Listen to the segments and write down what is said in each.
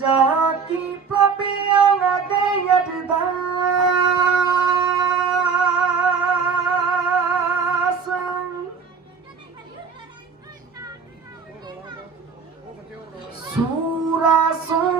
যাকি প্রপিয়ান দেয়ত দাস। সুরা সুরা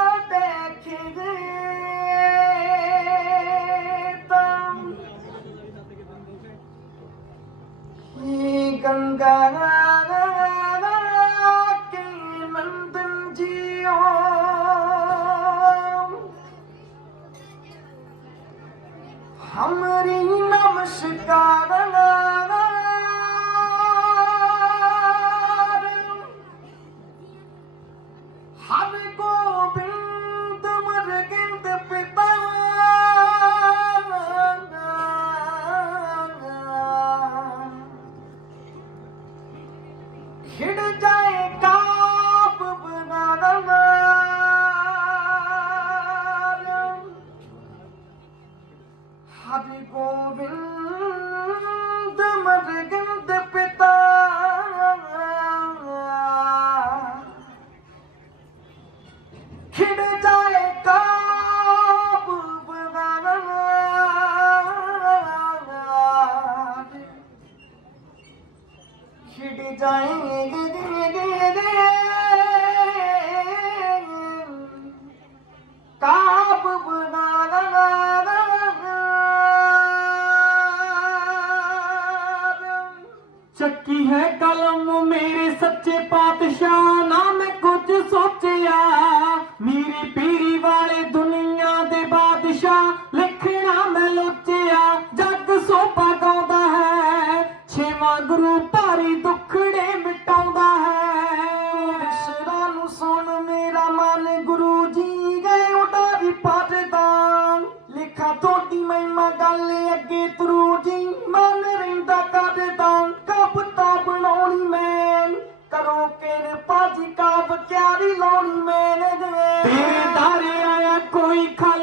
ਹਰਿ ਗੋਬਿੰਦ ਮਰਗੰਦ ਪਿਤਾ। ਖਿੜ ਜਾਏ ਕਾਬ ਬਗਾਨਾ ਚੱਕੀ ਹੈ ਕਲਮ ਮੇਰੇ ਸੱਚੇ ਪਾਤਸ਼ਾਹ, ਨਾ ਮੈਂ ਕੁਝ ਸੋਚਿਆ। ਮੇਰੀ ਪੀਰੀ ਵਾਲੇ ਦੁਨੀਆ ਦੇ ਬਾਦਸ਼ਾਹ, ਲਿਖਣਾ ਮੈਂ ਲੋਚਿਆ। ਜੱਗ ਸੋਪਾ ਗਾਉਂਦਾ ਗੁਰੂ ਭਾਰੀ ਦੁੱਖੜੇ ਮਿਟਾਉਂਦਾ ਹੈ। ਵਿਸ਼ਰਾ ਨੂੰ ਸੁਣ ਮੇਰਾ ਮਨ ਗੁਰੂ ਜੀ ਗਏ ਉਡਾਰੀ ਪਰਦਾਨ ਲਿਖਾ ਤੁਹਾਡੀ ਮਹਿਮਾ ਗੱਲ ਅੱਗੇ ਤਰੂ ਜੀ, ਮਨ ਰਹਿੰਦਾ ਕਰਦਾ ਕਬਤਾ ਬਣਾਉਣੀ ਮੈਂ ਕਰੋ ਕਿਰਪਾ ਜੀ, ਕਾਬ ਕਿਆਰੀ ਲਾਉਣੀ ਮੈਂ ਤੇਰੇ ਦਰ ਆਇਆ ਕੋਈ ਖਾਲੀ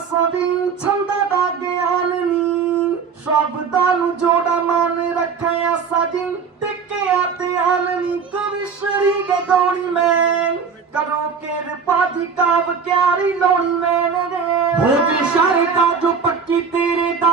ਗਿਆਨੀ ਮਸਦੀ ਦਾ ਗਿਆਨ ਨੀ। ਸ਼ਬਦਾਂ ਨੂੰ ਜੋੜਾ ਮਨ ਰੱਖਿਆ ਸਾਜੀ ਟਿਕਿਆ ਤੇ ਆਲਨੀ ਕਵਿਸ਼ਰੀ ਗਗੌਣੀ ਮੈਂ ਕਰੋ ਕਿਰਪਾ ਦੀ ਕਾਬ ਕਿਆਰੀ ਲਾਉਣੀ ਮੈਂ ਹੋ ਜੀ ਸ਼ਰਤਾ ਜੋ ਪੱਕੀ ਤੇਰੇ ਦਾ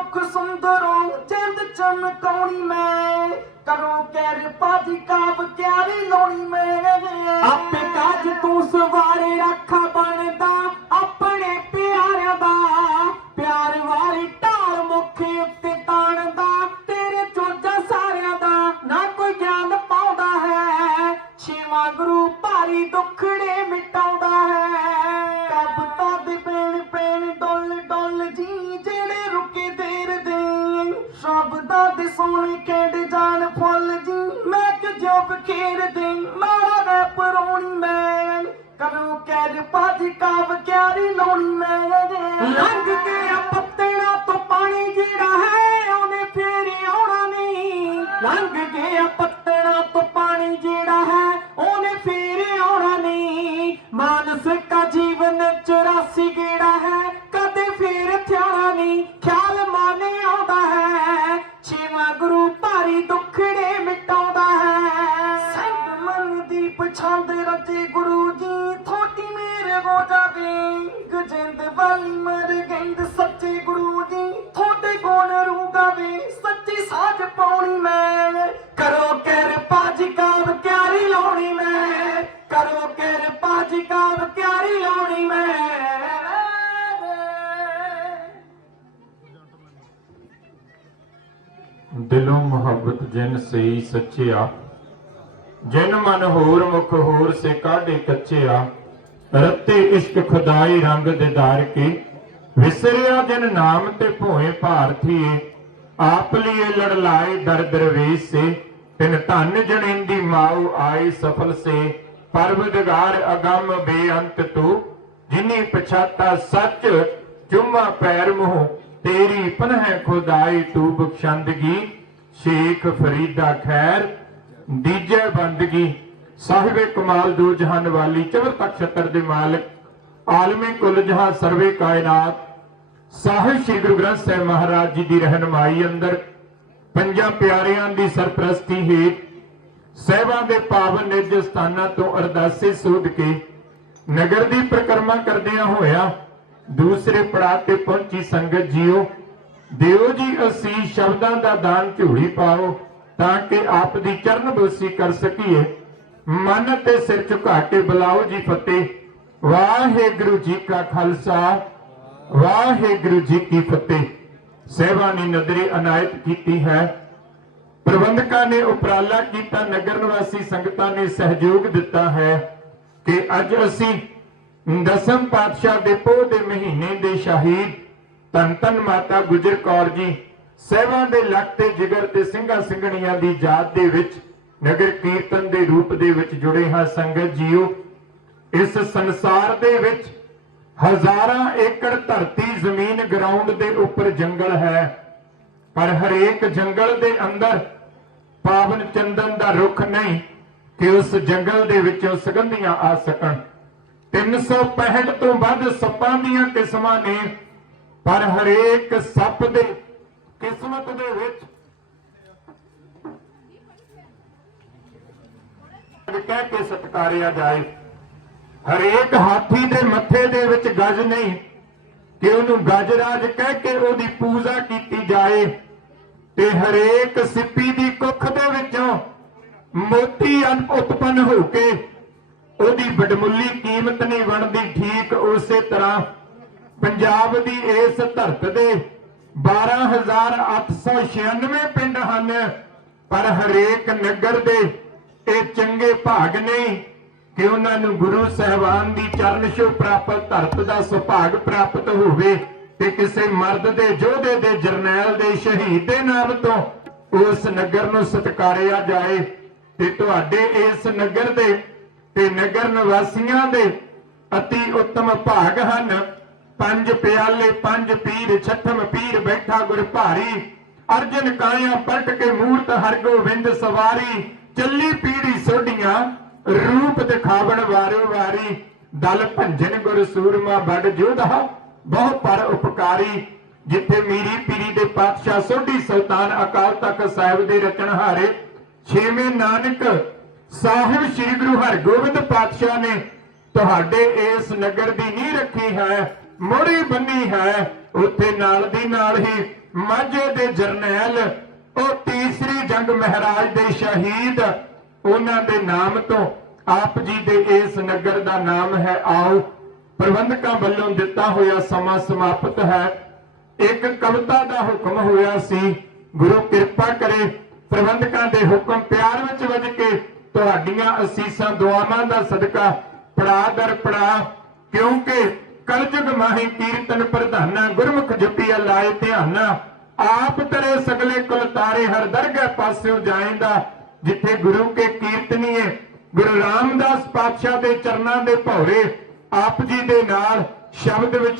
ਮੁਖ ਸੁੰਦਰੋਂ ਚੰਦ ਚੰਨ ਕੌਣੀ ਮੈਂ। ਕਰੋ ਕਿਰਪਾ ਦੀ ਕਾਬ ਕਿਆਰੀ ਲਾਉਣੀ ਮੈਂ। ਆਪੇ ਕਾਜ ਤੂੰ ਸਵਾਰੇ ਰੱਖਾ ਬਣਦਾ। ਸ਼ਬਦਾਂ ਦੇ ਸੋਹਣੇ ਖੇਡ ਜਾਣ ਫੁੱਲ ਜੀ। ਮੈਂ ਕਿ ਜੋਬ ਖੇਡ ਦੇ ਮਾਰਾ ਰੇ ਪਰੋਣੀ ਮੈਂ। ਕਰੋ ਕਿਰਪਾ ਦੀ ਕਾਬ ਕਿਆਰੀ ਲਾਉਣੀ ਮੈਂ। ਲੰਘ ਕੇ ਪੱਤਣਾ ਤੋਂ ਪਾਣੀ ਜਿਹੜਾ ਹੈ, ਉਹਨੇ ਫੇਰ ਆਉਣਾ ਨਹੀਂ। ਲੰਘ ਗਿਆ ਪੱਤਣਾ ਤੋਂ ਪਾਣੀ ਜਿਹੜਾ ਹੈ, ਉਹਨੇ ਫੇਰ ਆਉਣਾ ਨਹੀਂ। ਮਾਨਸ ਕਾ ਜੀਵਨ ਚੁਰਾ 84 ਗੇੜਾ ਹੈ, ਕਦੇ ਫੇਰ ਥਿਆਣਾ ਨਹੀਂ। ਖਿਆਲ ਮਨ ਆਉਂਦਾ ਹੈ ਮਨ ਦੀ ਰਚੇ ਗੁਰੂ ਜੀ ਥੋੜੀ ਮੇਰੇ ਹੋ ਜਾਵੇ ਗਜਿੰਦ ਵਾਲੀ ਮਰ ਗੰਦ ਸੱਚੇ ਗੁਰੂ ਜੀ ਥੋੜੇ ਗੁਣ ਰੂਗਾਵੇ ਸੱਚੀ ਸਾਜ ਪਾਉਣੀ ਮੈਂ। ਕਰੋ ਕਿਰਪਾ ਜੀ ਕਾਬ ਕਿਆਰੀ ਲਾਉਣੀ ਮੈਂ। ਕਰੋ ਕਿਰਪਾ ਜੀ ਕਾਬ ਕਿਆਰੀ ਲਾਉਣੀ ਮੈਂ। ਦਿਲੋਂ ਮੁਹੱਬਤ ਜਿਨ ਸਈ ਸੱਚਿਆ ਜਿਨ ਮਨ ਹੋਰ ਮੁਖ ਹੋਰ ਸੇ ਕਾਢੇ ਕੱਚਿਆ, ਰਤੇ ਇਸ਼ਕ ਖੁਦਾਈ ਰੰਗ ਦਿਦਾਰ ਕੇ, ਵਿਸਰਿਆ ਜਿਨ ਨਾਮ ਤੇ ਭੋਏ ਭਾਰਥੀਏ, ਆਪ ਲੀਏ ਲੜ ਲਾਏ ਦਰ ਦਰਵੇਸ਼ ਸੇ, ਤਿਨ ਧਨ ਜਣਿੰਦੀ ਮਾਉ ਆਏ ਸਫਲ ਸੇ, ਪਰਵਦਗਾਰ ਅਗੰਮ ਬੇਅੰਤ ਤੂੰ, ਜਿਨੀ ਪਛਾਤਾ ਸੱਚ ਚੁੰਮਾ ਪੈਰ ਮੋਹ, ਤੇਰੀ ਪਨਹ ਖੁਦਾਈ ਤੂੰ ਬਖਸ਼ੰਦਗੀ ਸ਼ੇਖ ਫਰੀਦਾ ਖੈਰ ਦੀਜੇ ਬੰਦਗੀ, ਸਾਹਿਬੇ ਕਮਾਲ ਦੋ ਜਹਾਨ ਵਾਲੀ, ਚਵਰ ਤੱਕ ਛਤਰ ਦੇ ਮਾਲਕ, ਆਲਮੇ ਕੁਲ ਜਹਾਂ ਸਰਵੇ ਕਾਇਨਾਤ, ਸਾਹਿਬ ਸ੍ਰੀ ਗੁਰੂ ਗ੍ਰੰਥ ਸਾਹਿਬ ਮਹਾਰਾਜ ਜੀ ਦੀ ਰਹਿਨਮਾਈ ਅੰਦਰ, ਪੰਜਾਂ ਪਿਆਰਿਆਂ ਦੀ ਸਰਪ੍ਰਸਤੀ ਹੇਠ, ਸਹਿਬਾਂ ਦੇ ਪਾਵਨ ਨਿਜ ਸਥਾਨਾਂ ਤੋਂ ਅਰਦਾਸੇ ਸੋਧ ਕੇ, ਨਗਰ ਦੀ ਪ੍ਰਕਰਮਾ ਕਰਦਿਆਂ ਹੋਇਆ ਦੂਸਰੇ ਪੜਾਅ ਤੇ ਪਹੁੰਚੀ ਸੰਗਤ ਜੀਓ, ਦਿਓ ਜੀ ਅਸੀਂ ਸ਼ਬਦਾਂ ਦਾ ਦਾਨ ਝੂੜੀ ਪਾਓ ਤਾਂ ਕਿ ਆਪ ਦੀ ਚਰਨ ਬੋਸੀ ਕਰ ਸਕੀਏ। ਮਨ ਤੇ ਸਿਰ ਝੁਕਾ ਕੇ ਬੁਲਾਓ ਜੀ ਫਤਿਹ। ਵਾਹਿਗੁਰੂ ਜੀ ਕਾ ਖਾਲਸਾ, ਵਾਹਿਗੁਰੂ ਜੀ ਕੀ ਫਤਿਹ। ਸਹਿਬਾਂ ਨਦਰੀ ਅਨਾਇਤ ਕੀਤੀ ਹੈ। ਪ੍ਰਬੰਧਕਾਂ ਨੇ ਉਪਰਾਲਾ ਕੀਤਾ, ਨਗਰ ਨਿਵਾਸੀ ਸੰਗਤਾਂ ਨੇ ਸਹਿਯੋਗ ਦਿੱਤਾ ਹੈ ਕਿ ਅੱਜ ਅਸੀਂ ਦਸਮ ਪਾਤਸ਼ਾਹ ਦੇ ਪੋਹ ਦੇ ਮਹੀਨੇ ਦੇ ਸ਼ਹੀਦ ਧੰਨ ਧੰਨ ਮਾਤਾ ਗੁਜਰ ਕੌਰ ਜੀ ਸਹਿਬਾਂ ਦੇ ਲੱਕ ਤੇ ਜਿਗਰ ਤੇ ਸਿੰਘਾਂ ਸਿੰਘਣੀਆਂ ਦੀ ਯਾਦ ਦੇ ਵਿੱਚ, ਨਗਰ ਕੀਰਤਨ ਦੇ ਰੂਪ ਦੇ ਵਿੱਚ ਜੁੜੇ ਹਾਂ ਸੰਗਤ ਜੀਓ। ਇਸ ਸੰਸਾਰ ਦੇ ਵਿੱਚ ਹਜ਼ਾਰਾਂ ਏਕੜ ਧਰਤੀ ਜ਼ਮੀਨ ਗਰਾਊਂਡ ਦੇ ਉੱਪਰ ਜੰਗਲ ਹੈ। ਪਰ ਹਰੇਕ ਜੰਗਲ ਦੇ ਅੰਦਰ ਪਾਵਨ ਚੰਦਨ ਦਾ ਰੁੱਖ ਨਹੀਂ ਕਿ ਉਸ ਜੰਗਲ ਦੇ ਵਿੱਚੋਂ ਸੁਗੰਧੀਆਂ ਆ ਸਕਣ। 365 ਤੋਂ ਵੱਧ ਸੱਪਾਂ ਦੀਆਂ ਕਿਸਮਾਂ ਨੇ, ਪਰ ਹਰੇਕ ਸੱਪ ਦੇ ਕਿਸਮਤ ਦੇ ਵਿੱਚ ਕਹਿ ਕੇ ਸਤਕਾਰਿਆ ਜਾਏ, ਹਰੇਕ ਹਾਥੀ ਦੇ ਮੱਥੇ ਦੇ ਵਿੱਚ ਗਜ ਨਹੀਂ ਕਿ ਉਹਨੂੰ ਗਜਰਾਜ ਕਹਿ ਕੇ ਉਹਦੀ ਪੂਜਾ ਕੀਤੀ ਜਾਏ ਤੇ ਹਰੇਕ ਸਿੱਪੀ ਦੀ ਕੁੱਖ ਦੇ ਵਿੱਚੋਂ ਮੋਤੀ ਉਤਪੰਨ ਹੋ ਕੇ ਉਹਦੀ ਬਡਮੁੱਲੀ ਕੀਮਤ ਨਹੀਂ ਬਣਦੀ, ਠੀਕ ਉਸੇ ਤਰ੍ਹਾਂ ਪੰਜਾਬ ਦੀ ਇਸ ਧਰਤ ਦੇ 12896 ਪਿੰਡ ਹਨ, ਪਰ ਹਰੇਕ ਨਗਰ ਦੇ ਇਹ ਚੰਗੇ ਭਾਗ ਨਹੀਂ ਕਿ ਉਹਨਾਂ ਨੂੰ ਗੁਰੂ ਸਾਹਿਬਾਨ ਦੀ ਚਰਨ ਛੋਹ ਪ੍ਰਾਪਤ, ਧਰਤ ਦਾ ਸੁਭਾਗ ਪ੍ਰਾਪਤ ਹੋਵੇ ਤੇ ਕਿਸੇ ਮਰਦ ਦੇ ਯੋਧੇ ਦੇ ਜਰਨੈਲ ਦੇ ਸ਼ਹੀਦ ਦੇ ਨਾਮ ਤੋਂ ਉਸ ਨਗਰ ਨੂੰ ਸਤਕਾਰਿਆ ਜਾਏ ਤੇ ਤੁਹਾਡੇ ਇਸ ਨਗਰ ਦੇ ਤੇ ਨਗਰ ਨਿਵਾਸੀਆਂ ਦੇ ਅਤੀ ਉੱਤਮ ਭਾਗ ਹਨ। ਪੰਜ ਪਿਆਲੇ, ਪੰਜ ਪੀਰ, ਛਠਮ ਪੀਰ ਬੈਠਾ ਗੁਰ ਭਾਰੀ। ਅਰਜਨ ਕਾਇਆ ਪਲਟ ਕੇ ਮੂਰਤ ਹਰਗੋਬਿੰਦ ਸਵਾਰੀ। ਚੱਲੀ ਪੀੜੀ ਸੋਢੀਆਂ, ਰੂਪ ਦਿਖਾਵਣ ਵਾਰੋ ਵਾਰੀ। ਦਲ ਭੰਜਨ ਗੁਰ ਸੂਰਮਾ ਬੜ ਜੋਧਾ, ਬਹੁ ਪਰ ਉਪਕਾਰੀ। ਜਿੱਥੇ ਮੀਰੀ ਪੀਰੀ ਦੇ ਪਾਤਸ਼ਾਹ ਸੋਢੀ ਸੁਲਤਾਨ ਅਕਾਲ ਤਖਤ ਸਾਹਿਬ ਦੇ ਰਚਨਹਾਰੇ ਛੇਵੇਂ ਨਾਨਕ ਸਾਹਿਬ ਸ੍ਰੀ ਗੁਰੂ ਹਰਗੋਬਿੰਦ ਪਾਤਸ਼ਾਹ ਨੇ, ਤੁਹਾਡੇ ਇਸ ਨਗਰ ਦੀ ਨੀਂਹ ਰੱਖੀ ਹੈ। ਮੋੜੀ ਬੰਨੀ ਹੈ, ਉੱਥੇ ਨਾਲ ਦੀ ਨਾਲ ਹੀ ਮਾਝੇ ਦੇ ਜਰਨੈਲ ਉਹ ਤੀਸਰੀ ਜੰਗ ਮਹਾਰਾਜ ਦੇ ਸ਼ਹੀਦ, ਉਹਨਾਂ ਦੇ ਨਾਮ ਤੋਂ ਆਪ ਜੀ ਦੇ ਇਸ ਨਗਰ ਦਾ ਨਾਮ ਹੈ ਆਓ। ਪ੍ਰਬੰਧਕਾਂ ਵੱਲੋਂ ਦਿੱਤਾ ਹੋਇਆ ਸਮਾਂ ਸਮਾਪਤ ਹੈ। ਇੱਕ ਕਵਿਤਾ ਦਾ ਹੁਕਮ ਹੋਇਆ ਸੀ, ਗੁਰੂ ਕਿਰਪਾ ਕਰੇ, ਪ੍ਰਬੰਧਕਾਂ ਦੇ ਹੁਕਮ ਪਿਆਰ ਵਿੱਚ ਵੱਜ ਕੇ ਤੁਹਾਡੀਆਂ ਅਸੀਸਾਂ, ਦੁਆਵਾਂ ਦਾ ਸਦਕਾ ਪੜਾ ਦਰ ਪੜਾ, ਕਿਉਂਕਿ ਕਲਯੁਗ ਮਾਹੀ ਕੀਰਤਨ ਪ੍ਰਧਾਨਾ ਗੁਰਮੁਖ ਜਪੀਆ ਲਾਏ ਧਿਆਨਾ, ਆਪ ਤਰੇ ਸਗਲੇ ਕੁਲ ਤਾਰੇ ਹਰ ਦਰਗਾਹ ਪਾਸਿਓ ਜਾਏਂਦਾ, ਜਿੱਥੇ ਗੁਰੂ ਕੇ ਕੀਰਤਨੀਏ, ਗੁਰੂ ਰਾਮਦਾਸ ਪਾਤਸ਼ਾਹ ਦੇ ਚਰਨਾਂ ਦੇ ਭੌਰੇ, ਆਪ ਜੀ ਦੇ ਨਾਲ ਸ਼ਬਦ ਵਿੱਚ